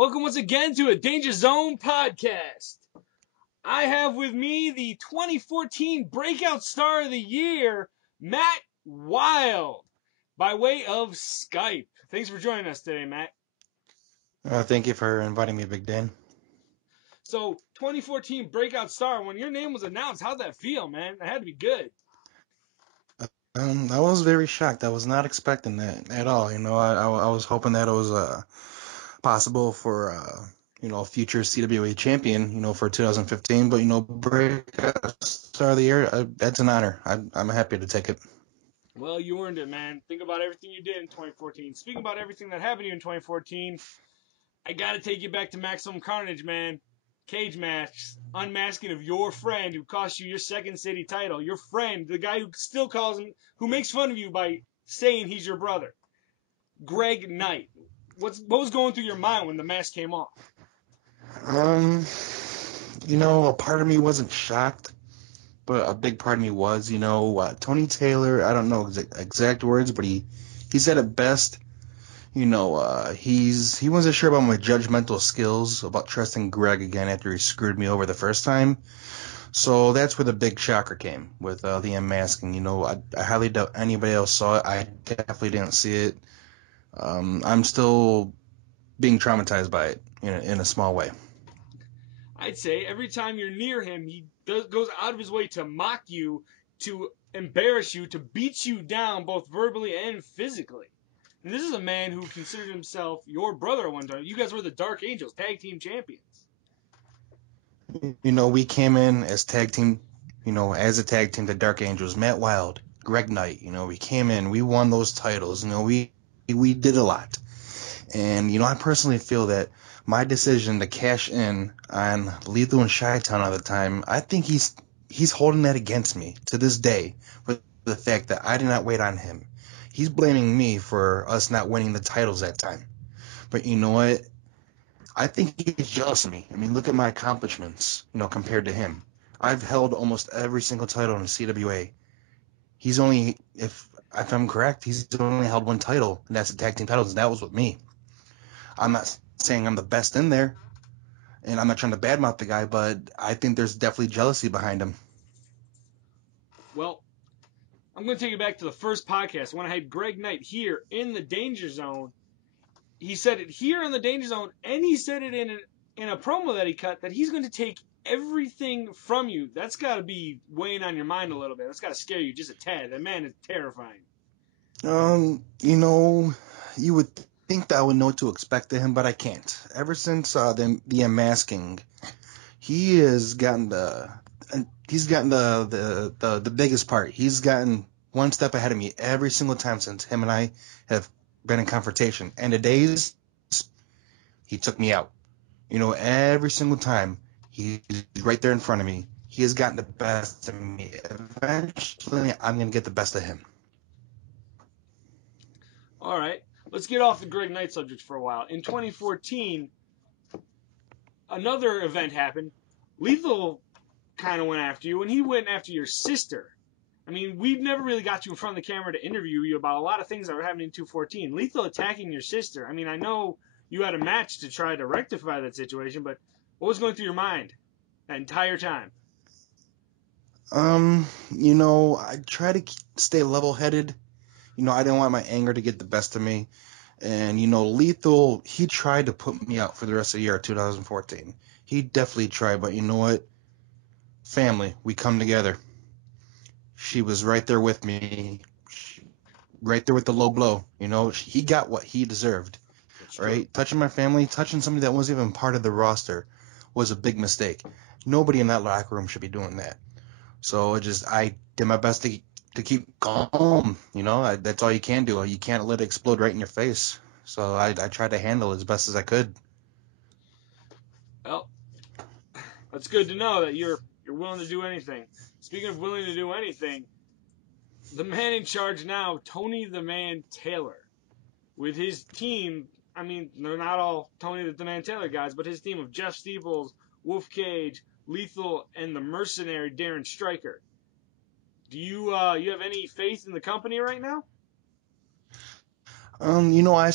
Welcome once again to a DangerZone Podcast. I have with me the 2014 Breakout Star of the Year, Matt Wild, by way of Skype. Thanks for joining us today, Matt. Thank you for inviting me, Big Dan. So, 2014 Breakout Star, when your name was announced, how'd that feel, man? That had to be good. I was very shocked. I was not expecting that at all. I was hoping that it was possible for a future CWA champion, for 2015. But Breakout Star of the Year, that's an honor. I'm happy to take it. Well, you earned it, man. Think about everything you did in 2014. Speaking about everything that happened to you in 2014, I gotta take you back to Maximum Carnage, man. Cage match, unmasking of your friend who cost you your second city title. Your friend, the guy who still calls him, who makes fun of you by saying he's your brother. Greg Knight. What was going through your mind when the mask came off? A part of me wasn't shocked, but a big part of me was. Tony Taylor, I don't know exact words, but he said it best. He wasn't sure about my judgmental skills, about trusting Greg again after he screwed me over the first time. So that's where the big shocker came with the unmasking. I highly doubt anybody else saw it. I definitely didn't see it. I'm still being traumatized by it in a small way. I'd say every time you're near him, he goes out of his way to mock you, to embarrass you, to beat you down both verbally and physically. And this is a man who considered himself your brother at one time. You guys were the Dark Angels, tag team champions. We came in as tag team, as a tag team, the Dark Angels, Matt Wild, Greg Knight. We came in, we won those titles. We did a lot. And, I personally feel that my decision to cash in on Lethal and Chi-Town at the time, I think he's holding that against me to this day with the fact that I did not wait on him. He's blaming me for us not winning the titles that time. But you know what? I think he's jealous of me. I mean, look at my accomplishments, compared to him. I've held almost every single title in the CWA. He's only, if I'm correct, he's only held one title, and that's the tag team titles, and that was with me. I'm not saying I'm the best in there, and I'm not trying to badmouth the guy, but I think there's definitely jealousy behind him. Well, I'm going to take you back to the first podcast when I had Greg Knight here in the Danger Zone. He said it here in the Danger Zone, and he said it in a promo that he cut, that he's going to take everything from you. That's got to be weighing on your mind a little bit. That's got to scare you just a tad. That man is terrifying. You would think that I would know what to expect of him, but I can't. Ever since the unmasking, he's gotten the biggest part. He's gotten one step ahead of me every single time since him and I have been in confrontation. And today's, he took me out. Every single time he's right there in front of me. He has gotten the best of me. Eventually, I'm going to get the best of him. All right. Let's get off the Greg Knight subject for a while. In 2014, another event happened. Lethal kind of went after you, and he went after your sister. I mean, we've never really got you in front of the camera to interview you about a lot of things that were happening in 2014. Lethal attacking your sister. I mean, I know you had a match to try to rectify that situation, but what was going through your mind that entire time? I try to stay level-headed. I didn't want my anger to get the best of me. And, Lethal, he tried to put me out for the rest of the year 2014. He definitely tried, but you know what? Family, we come together. She was right there with me, right there with the low blow. He got what he deserved, right? Touching my family, touching somebody that wasn't even part of the roster was a big mistake. Nobody in that locker room should be doing that. So I did my best to keep calm. That's all you can do. You can't let it explode right in your face. So I tried to handle it as best as I could. Well, that's good to know that you're willing to do anything. Speaking of willing to do anything, the man in charge now, Tony the Man Taylor, with his team. I mean, they're not all Tony the Man Taylor guys, but his team of Jeff Steeples, Wolf Cage, Lethal, and the mercenary Darren Stryker. Do you have any faith in the company right now? I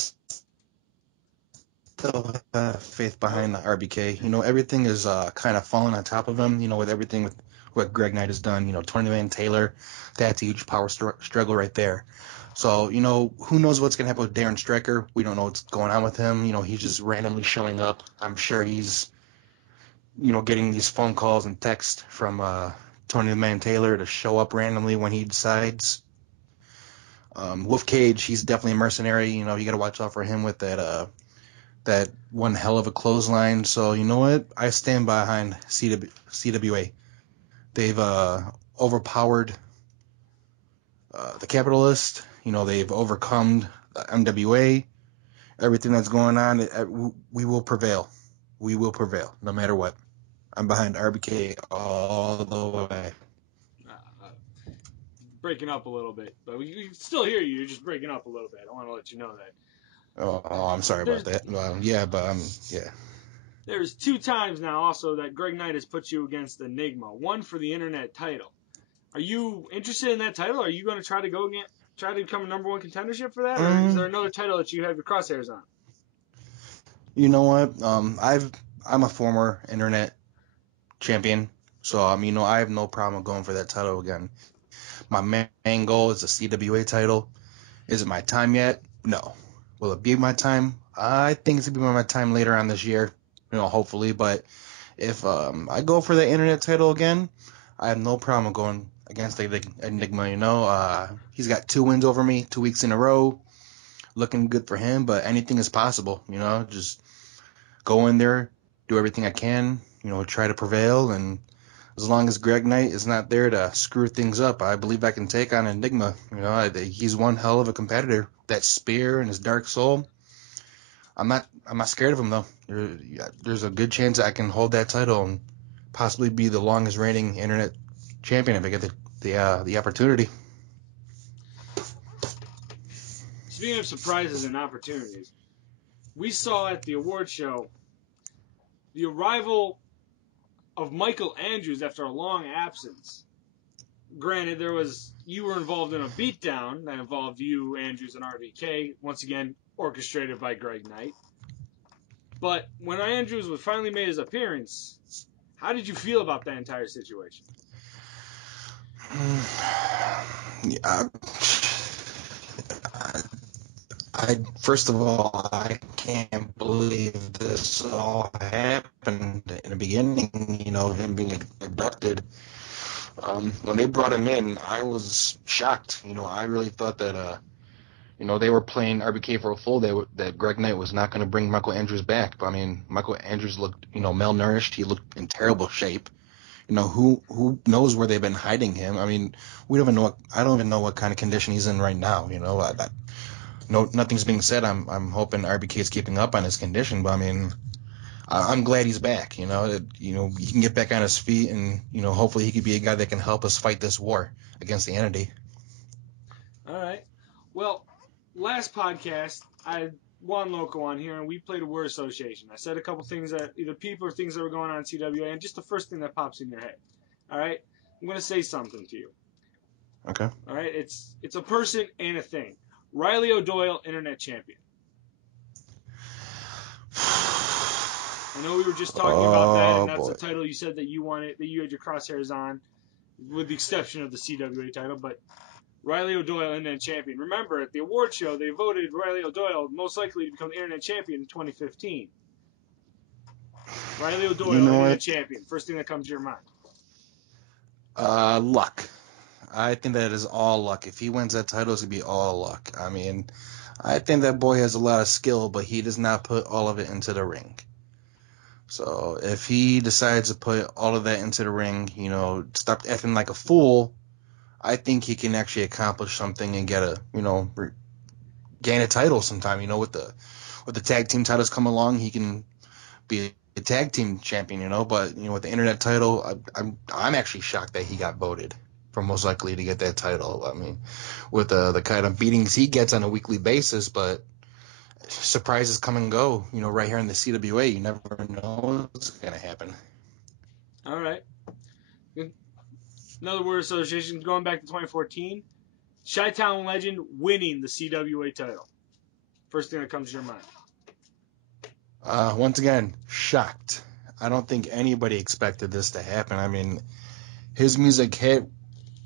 still have faith behind RBK. Everything is kind of falling on top of him, with everything with what Greg Knight has done. Tony Van Taylor, that's a huge power struggle right there. So, who knows what's going to happen with Darren Stryker? We don't know what's going on with him. He's just randomly showing up. I'm sure he's, getting these phone calls and texts from Tony Van Taylor to show up randomly when he decides. Wolf Cage, he's definitely a mercenary. You got to watch out for him with that one hell of a clothesline. So, you know what? I stand behind CWA. They've overpowered the Capitalist. They've overcome the MWA. Everything that's going on, we will prevail. We will prevail, no matter what. I'm behind RBK all the way. Breaking up a little bit, but we can still hear you. You're just breaking up a little bit. I want to let you know that. Oh, I'm sorry about that. Yeah. There's 2 times now also that Greg Knight has put you against Enigma. One for the internet title. Are you interested in that title? Are you going to try to become a number 1 contendership for that, or is there another title that you have your crosshairs on? You know what? I'm a former internet champion, so I have no problem going for that title again. My main goal is the CWA title. Is it my time yet? No. Will it be my time? I think it's going to be my time later on this year, hopefully. But if I go for the internet title again, I have no problem going against Enigma. He's got 2 wins over me 2 weeks in a row. Looking good for him, but anything is possible. Just go in there, do everything I can, try to prevail, and as long as Greg Knight is not there to screw things up, I believe I can take on Enigma. He's one hell of a competitor. That spear and his dark soul. I'm not scared of him though. There's a good chance I can hold that title and possibly be the longest reigning internet champion if I get the opportunity. Speaking of surprises and opportunities, we saw at the award show the arrival of Michael Andrews after a long absence. Granted, you were involved in a beatdown that involved you, Andrews, and RVK, once again orchestrated by Greg Knight. But when Andrews finally made his appearance, how did you feel about that entire situation? First of all, I can't believe this all happened in the beginning, him being abducted. When they brought him in, I was shocked. I really thought that, they were playing RBK for a fool, that Greg Knight was not going to bring Michael Andrews back. But, Michael Andrews looked, malnourished. He looked in terrible shape. Who knows where they've been hiding him? We don't even know. I don't even know what kind of condition he's in right now. No, nothing's being said. I'm hoping RBK is keeping up on his condition, but I'm glad he's back. He can get back on his feet, and hopefully he could be a guy that can help us fight this war against the entity. All right. Well, last podcast I had Juan Loco on here, and we played a word association. I said a couple things that either people or things that were going on in CWA, and just the first thing that pops in your head. All right. I'm going to say something to you. Okay. All right. It's a person and a thing. Riley O'Doyle, internet champion. I know we were just talking about that, and that's the title you said that you wanted, that you had your crosshairs on, with the exception of the CWA title. But Riley O'Doyle, internet champion. Remember, at the award show, they voted Riley O'Doyle most likely to become the internet champion in 2015. Riley O'Doyle, internet champion. First thing that comes to your mind. Luck. I think that is all luck. If he wins that title, it's going to be all luck. I think that boy has a lot of skill, but he does not put all of it into the ring. So if he decides to put all of that into the ring, stop acting like a fool, I think he can actually accomplish something and get gain a title sometime. With the tag team titles come along, he can be a tag team champion. But with the internet title, I'm actually shocked that he got voted for most likely to get that title. With the kind of beatings he gets on a weekly basis, but surprises come and go. Right here in the CWA, you never know what's going to happen. All right. Another word association going back to 2014. Chi-Town legend winning the CWA title. First thing that comes to your mind. Once again, shocked. I don't think anybody expected this to happen. I mean, his music hit.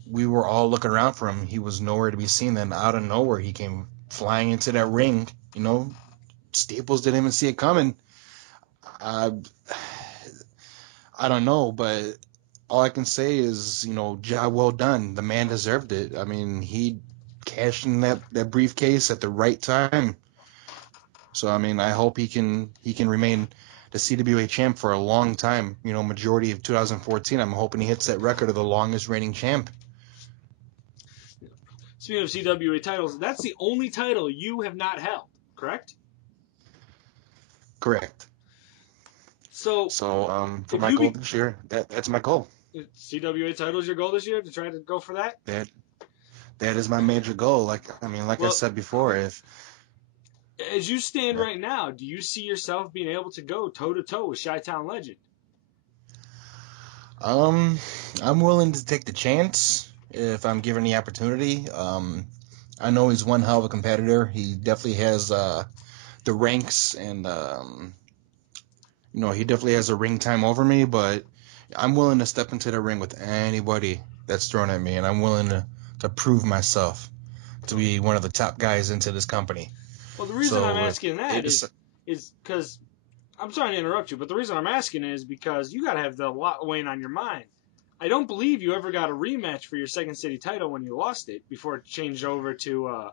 We were all looking around for him. He was nowhere to be seen. Then out of nowhere, he came flying into that ring. Staples didn't even see it coming. I don't know, but all I can say is, job well done. The man deserved it. I mean, he cashed in that briefcase at the right time. So, I mean, I hope he can remain the CWA champ for a long time. Majority of 2014, I'm hoping he hits that record of the longest reigning champ. Speaking of CWA titles, that's the only title you have not held, correct? Correct. So for my goal this year, that's my goal. CWA title is your goal this year, to try to go for that? That is my major goal. I said before, as you stand right now, do you see yourself being able to go toe-to-toe with Chi-Town legend? I'm willing to take the chance if I'm given the opportunity. I know he's one hell of a competitor. He definitely has the ranks, and he definitely has a ring time over me, but I'm willing to step into the ring with anybody that's thrown at me, and I'm willing to prove myself to be one of the top guys into this company. Well, the reason I'm asking that is because, I'm sorry to interrupt you, but the reason I'm asking is because you got to have the lot weighing on your mind. I don't believe you ever got a rematch for your Second City title when you lost it before it changed over to,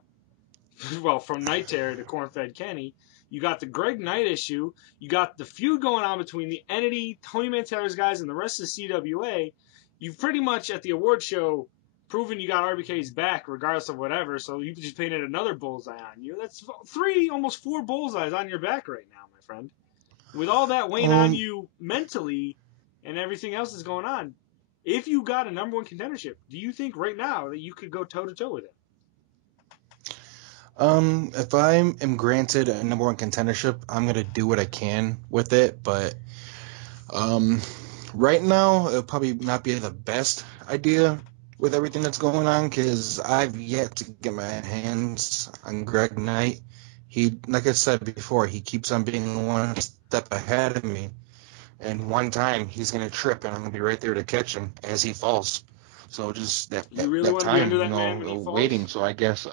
from Night Terror to Corn-Fed Kenny. You got the Greg Knight issue. You got the feud going on between the Entity, Tony Manteller's guys, and the rest of the CWA. You've pretty much, at the award show, proven you got RBK's back regardless of whatever, so you just painted another bullseye on you. That's almost 4 bullseyes on your back right now, my friend. With all that weighing on you mentally and everything else that's going on, if you got a number 1 contendership, do you think right now that you could go toe-to-toe with him? If I am granted a number 1 contendership, I'm going to do what I can with it, but right now, it'll probably not be the best idea with everything that's going on, because I've yet to get my hands on Greg Knight. He, like I said before, he keeps on being one step ahead of me, and one time he's going to trip, and I'm going to be right there to catch him as he falls. So just that time, waiting. So I guess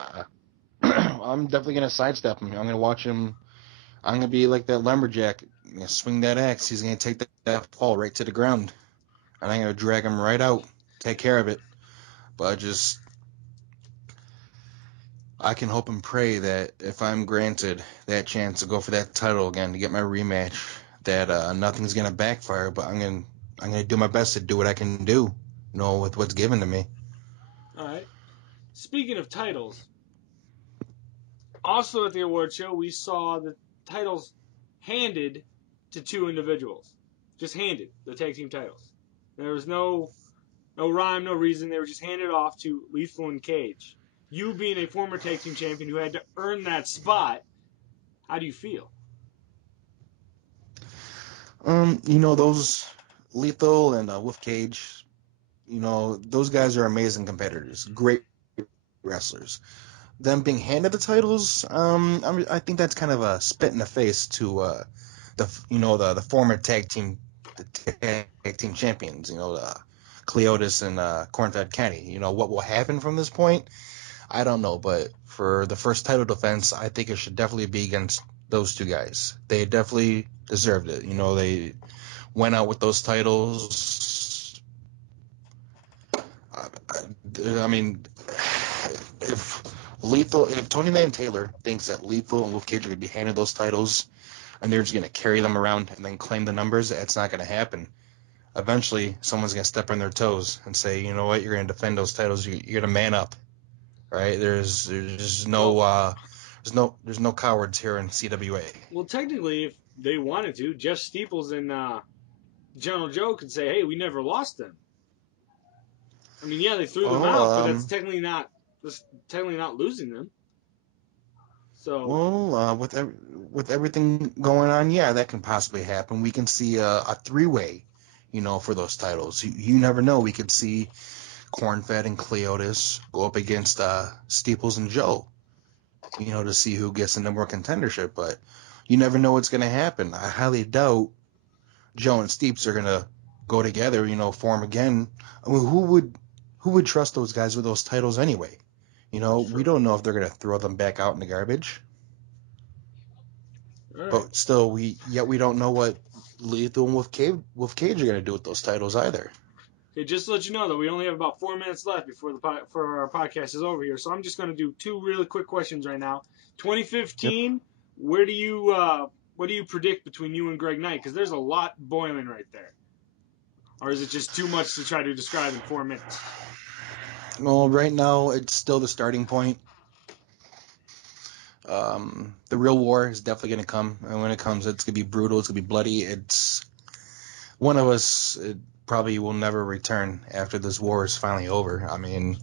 I'm definitely going to sidestep him. I'm going to watch him. I'm going to be like that lumberjack, swing that axe. He's going to take that fall right to the ground, and I'm going to drag him right out, take care of it. But I can hope and pray that if I'm granted that chance to go for that title again, to get my rematch, that nothing's going to backfire, but I'm going to do my best to do what I can do, with what's given to me. All right. Speaking of titles, also at the award show, we saw the titles handed to 2 individuals. Just handed, the tag team titles. There was no rhyme, no reason. They were just handed off to Lethal and Cage. You being a former tag team champion who had to earn that spot, how do you feel? Those Lethal and Wolf Cage, those guys are amazing competitors, great wrestlers. Them being handed the titles, I think that's kind of a spit in the face to the former tag team champions, Cleotis and Corn-Fed Kenny. What will happen from this point, I don't know, but for the first title defense, I think it should definitely be against those 2 guys. They definitely deserved it. They went out with those titles. I mean, if Tony Mantaylor thinks that Lethal and Wolf Cage are going to be handed those titles and they're just going to carry them around and then claim the numbers, it's not going to happen. Eventually, someone's going to step on their toes and say, you know what, you're going to defend those titles. You're going to man up, right? There's no cowards here in CWA. Well, technically, if they wanted to, Jeff Steeples and General Joe could say, hey, we never lost them. I mean, yeah, they threw them out, but that's technically not losing them. So, well, with everything going on, yeah, that can possibly happen. We can see a 3-way, for those titles. You never know. We could see Corn-Fed and Cleotis go up against Steeples and Joe, to see who gets the number 1 contendership. But you never know what's going to happen. I highly doubt Joe and Steeps are going to go together, form again. I mean, who would trust those guys with those titles anyway? We don't know if they're going to throw them back out in the garbage. Right. But still, we don't know what Lethal and Wolf Cage are going to do with those titles either. Okay, just to let you know that we only have about 4 minutes left before our podcast is over here, so I'm just going to do 2 really quick questions right now. 2015, yep. What do you predict between you and Greg Knight? Because there's a lot boiling right there. Or is it just too much to try to describe in 4 minutes? Well, right now it's still the starting point. The real war is definitely going to come, and when it comes, it's going to be brutal. It's going to be bloody. It's one of us. It probably will never return after this war is finally over. I mean,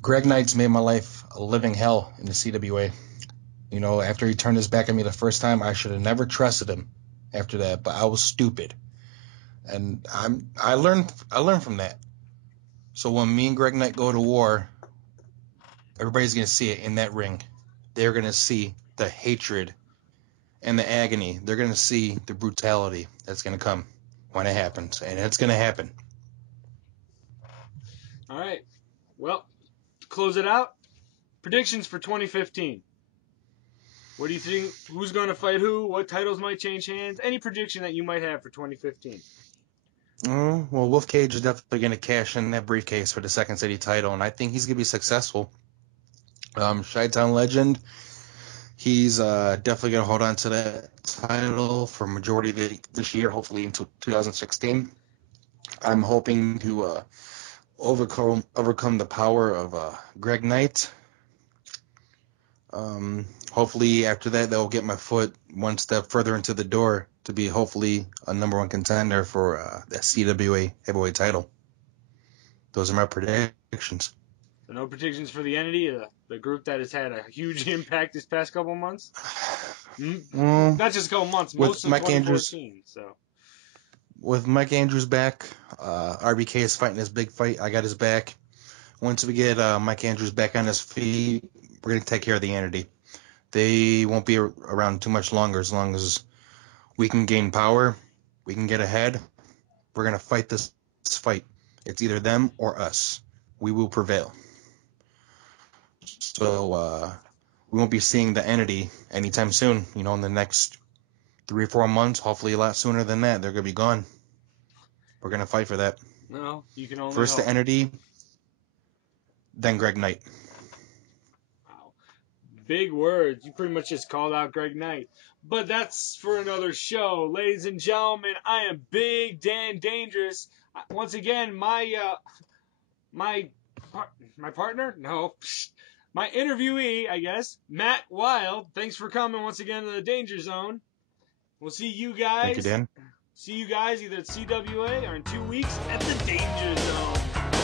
Greg Knight's made my life a living hell in the CWA. After he turned his back on me the first time, I should have never trusted him after that, but I was stupid. And I learned from that. So when me and Greg Knight go to war, everybody's going to see it in that ring. They're going to see the hatred and the agony. They're going to see the brutality that's going to come when it happens, and it's going to happen. All right. Well, to close it out, predictions for 2015. What do you think? Who's going to fight who? What titles might change hands? Any prediction that you might have for 2015? Well, Wolf Cage is definitely going to cash in that briefcase for the Second City title, and I think he's going to be successful. Chi-Town Legend, he's definitely going to hold on to that title for majority of this year, hopefully until 2016. I'm hoping to overcome the power of Greg Knight. Hopefully after that, they'll get my foot one step further into the door to be hopefully a number 1 contender for the CWA heavyweight title. Those are my predictions. So no predictions for the entity, the group that has had a huge impact this past couple of months? Not just a couple months, most of 2014. With Mike Andrews back, RBK is fighting his big fight. I got his back. Once we get Mike Andrews back on his feet, we're going to take care of the entity. They won't be around too much longer as long as we can gain power, we can get ahead. We're going to fight this fight. It's either them or us. We will prevail. So we won't be seeing the entity anytime soon. In the next 3 or 4 months, hopefully a lot sooner than that. They're going to be gone. We're going to fight for that. No, you can only First hope. The entity, then Greg Knight. Wow. Big words. You pretty much just called out Greg Knight. But that's for another show. Ladies and gentlemen, I am Big Dan Dangerous. Once again, my partner? No. My interviewee, I guess, Matt Wild. Thanks for coming once again to the Danger Zone. We'll see you guys. Thank you, Dan. See you guys either at CWA or in 2 weeks at the Danger Zone.